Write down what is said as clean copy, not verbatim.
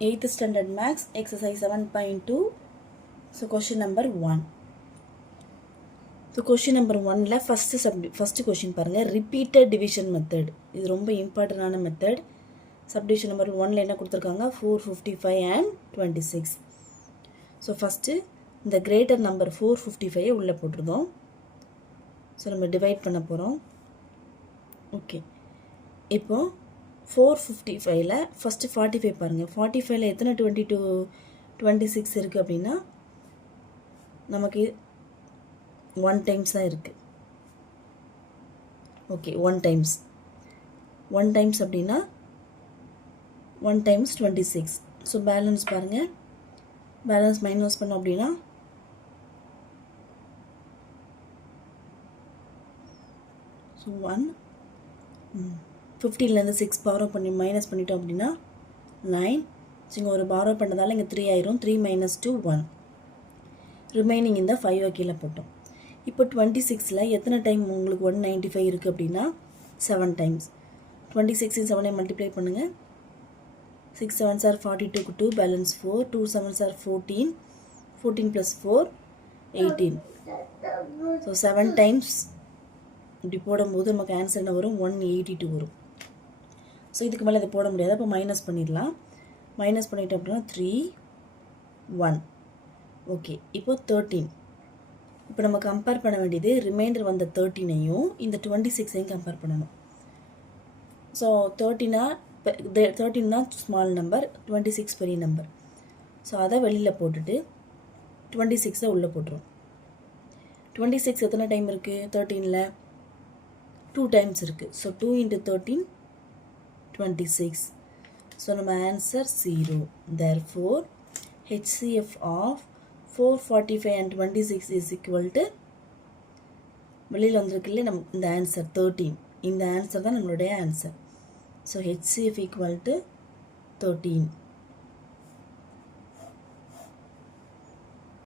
8th standard maths exercise 7.2. So question number 1. So question number 1 la first question பாருங்க repeated division method. இது ரொம்ப இம்பார்ட்டன்டான method. Subdivision number 1 ல என்ன கொடுத்திருக்காங்க 455 and 26. So first இந்த greater number 455 உள்ள போட்டுறோம். So நம்ம divide பண்ண போறோம். ஓகே. இப்போ 455 ல first 45 பாருங்க. 45 ல எத்தனை 22 26 இருக்கு அப்படினா நமக்கு 1 times தான் இருக்கு. Okay 1 times. 1 times அப்படினா 1 times 26. So balance பாருங்க. balance minus பண்ணோம் அப்படினா so 1 15 ல இருந்து 6 borrow பண்ணி மைனஸ் பண்ணிட்டோம் அப்படினா 9. so இங்க ஒரு borrow பண்ணதால இங்க 3 ஆயிரும். 3 minus 2 1. ரிமைனிங் இந்த 5 கீழ போட்டோம். இப்போ 26 ல எத்தனை டைம் உங்களுக்கு 195 இருக்கு அப்படினா 7 டைம்ஸ். 26 இன் 7 ஐ மல்டிப்ளை பண்ணுங்க. 6 7s are 42 க்கு 2 balance 4. 2 7s are 14. 14 plus 4 18. so 7 times இப்படி போடும்போது நமக்கு ஆன்சர் என்ன வரும் 182 வரும். ஸோ இதுக்கு மேலே இதை போட முடியாது. அப்போ மைனஸ் பண்ணிடலாம். மைனஸ் பண்ணிட்டோம் அப்படின்னா 3 1. ஓகே இப்போ 13. இப்போ நம்ம கம்பேர் பண்ண வேண்டியது ரிமைண்டர் வந்த 13ஐயும் இந்த 26ஐயும் கம்பேர் பண்ணணும். ஸோ 13 தான் ஸ்மால் நம்பர், 26 பெரிய நம்பர். ஸோ அதை வெளியில் போட்டுட்டு 26ஐ உள்ளே போட்டுரும். 26 எத்தனை டைம் இருக்குது 13ல் 2 times இருக்குது. So 2 into 13 26. ஸோ நம்ம answer 0. therefore HCF of 445 and 26 is equal to வெளியில் வந்திருக்குல்ல நம்ம இந்த ஆன்சர் 13. இந்த ஆன்சர் தான் நம்மளுடைய answer. So HCF equal to 13.